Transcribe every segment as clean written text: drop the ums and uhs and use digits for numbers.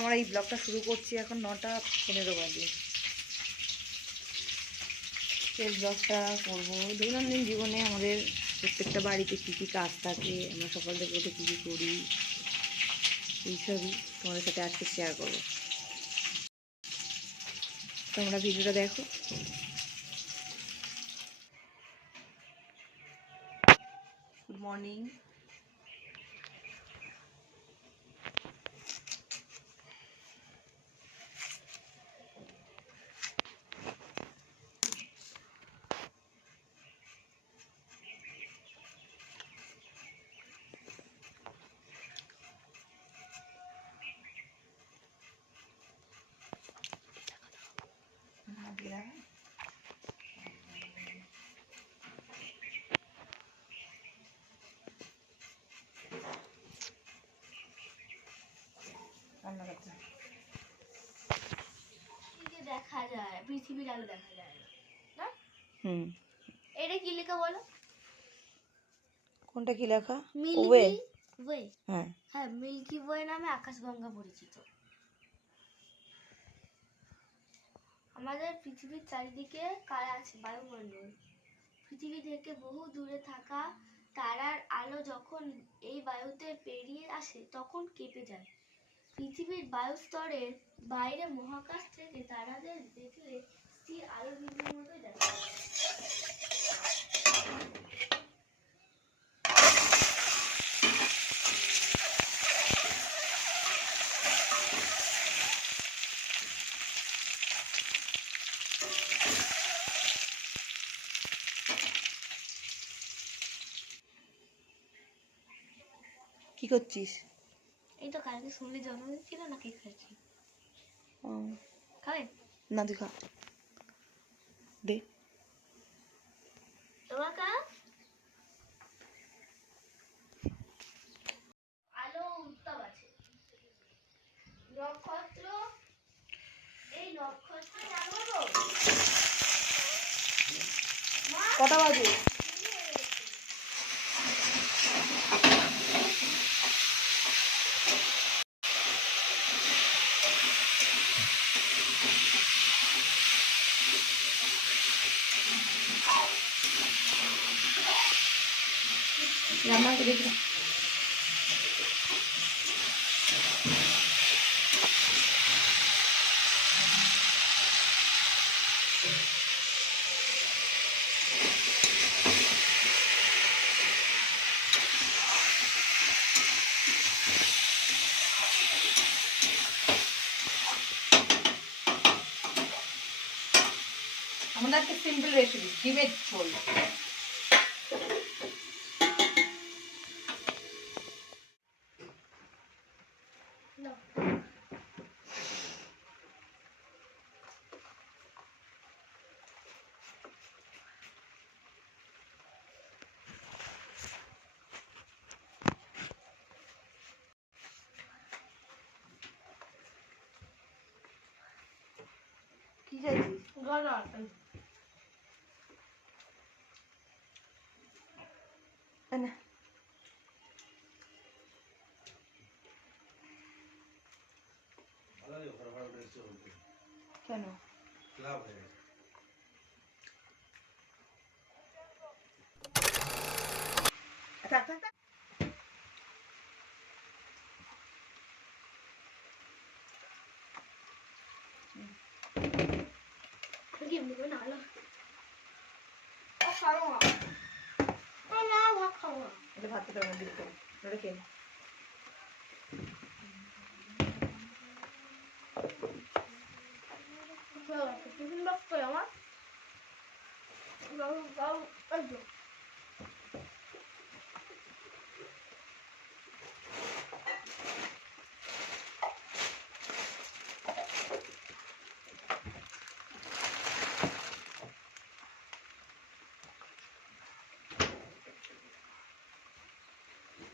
আমরা এই ব্লগটা শুরু করছি এখন 9:15 বাজে। এই ব্লগটা করবো দৈনন্দিন জীবনে আমাদের প্রত্যেকটা বাড়িতে কী কী কাজ থাকে, আমরা সকাল থেকে উঠে কী কী করি, এইসবই তোমাদের সাথে আজকে শেয়ার করবো। তোমরা ভিডিওটা দেখো। Good morning. দেখা যায় পৃথিবীর আলো দেখা যায় না। এটা কি লেখা বলো? কোনটা কি লেখা? Milky way. হ্যাঁ হ্যাঁ, মিল্কি ওয়ে নামে আকাশগঙ্গা পরিচিত। আমাদের পৃথিবীর চারিদিকে কার আছে? বায়ুমণ্ডল। পৃথিবী থেকে বহু দূরে থাকা তারার আলো যখন এই বায়ুতে পেরিয়ে আসে তখন কেঁপে যায়। পৃথিবীর বায়ুস্তরের বাইরে মহাকাশ থেকে তারাদের দেখলে স্থির আলো বিন্দুর মতোই দেখা যায়। কি করছিস? এই তো কালকে শুনলে জন্মদিন ছিল না, কেক খাচ্ছি। খাবে না? তুই খা দে। তোমাকে আলো উত্তাপ আছে। নক্ষত্র, এই নক্ষত্র জানো? কটা বাজে? রান্না করে দেখি। আমাদের একটা সিম্পল রেসিপি, ডিমের ঝোল। কি চাইছিস? গলা না কেন? কি মুখে না আলো খাবো না, ভাত খাবো না। এটা ভাতটা তো আমার দিতে ওটা খেয়ে টিফিন বক্স করে আমার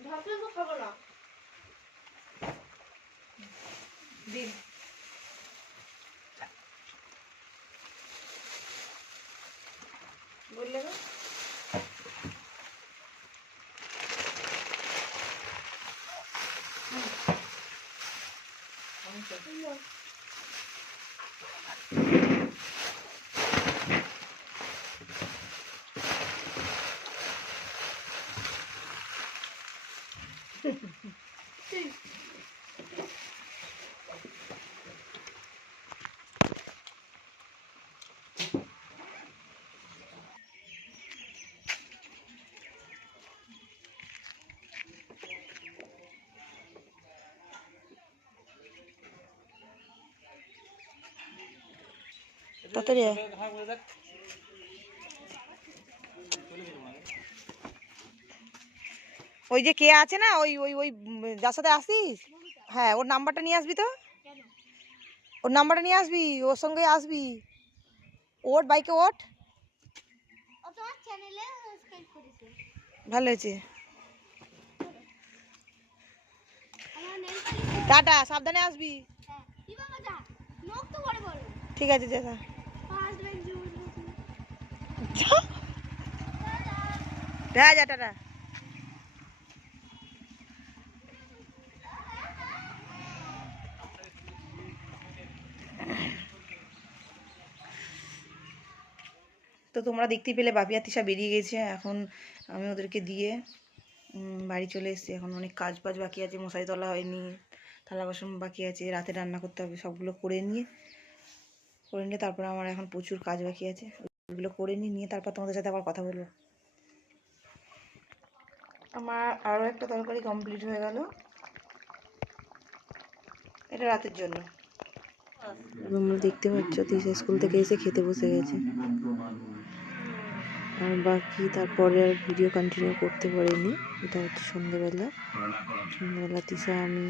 ভাবলে তো খাবো না। দিন বললে না তাড়াতাড়ি আয়। ওই যে কে আছে না, ওই ওই ওই যার সাথে আসিস, হ্যাঁ ওর নাম্বারটা নিয়ে আসবি তো, ওর নাম্বারটা নিয়ে আসবি, ওর সঙ্গে আসবি। ওট বাইকে ওট, ভালো হয়েছে। টাটা, সাবধানে আসবি। ঠিক আছে যা। যা টাটা। তো তোমরা দেখতেই পেলে বাপি আর তিশা বেরিয়ে গেছে। এখন আমি ওদেরকে দিয়ে বাড়ি চলে এসেছি। এখন অনেক কাজ বাজ বাকি আছে, মশারি তোলা হয়নি, থালা বাসন বাকি আছে, রাতে রান্না করতে হবে। সবগুলো করে নিয়ে তারপর আমার এখন প্রচুর কাজ বাকি আছে, ওগুলো করে নিয়ে তারপর তোমাদের সাথে আবার কথা বলবো। আমার আরও একটা তরকারি কমপ্লিট হয়ে গেল, এটা রাতের জন্য। তোমরা দেখতে পাচ্ছ তিশা স্কুল থেকে এসে খেতে বসে গেছে। আর বাকি তারপরে আর ভিডিও কন্টিনিউ করতে পারিনি। এটা হচ্ছে সন্ধ্যেবেলা তিশার আমি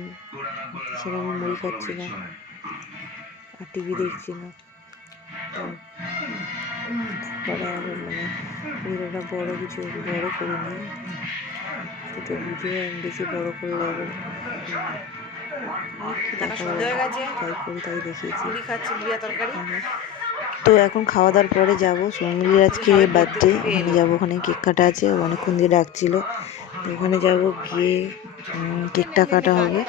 মুড়ি খাচ্ছিলাম আর টিভি দেখছিলাম। তারপরে আর মানে ভিডিওটা বড় করিনি, ছোটো ভিডিও বেশি বড় করলে আবার যাই করি তাই দেখিয়েছি। তো এখন খাওয়া দাওয়ার পরে যাবো সৌমিলির আজকে বার্থডে, ওখানে যাবো, ওখানে কেক কাটা আছে, অনেকক্ষণ দিয়ে ডাকছিল, ওখানে যাবো, গিয়ে কেকটা কাটা হবে।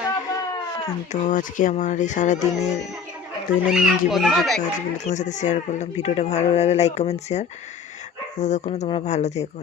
তো আজকে আমার এই সারাদিনের দৈনন্দিন জীবনের যে কাজগুলো তোমার সাথে শেয়ার করলাম। ভিডিওটা ভালো লাগলে লাইক কমেন্ট শেয়ার। ততক্ষণে তোমরা ভালো থেকো।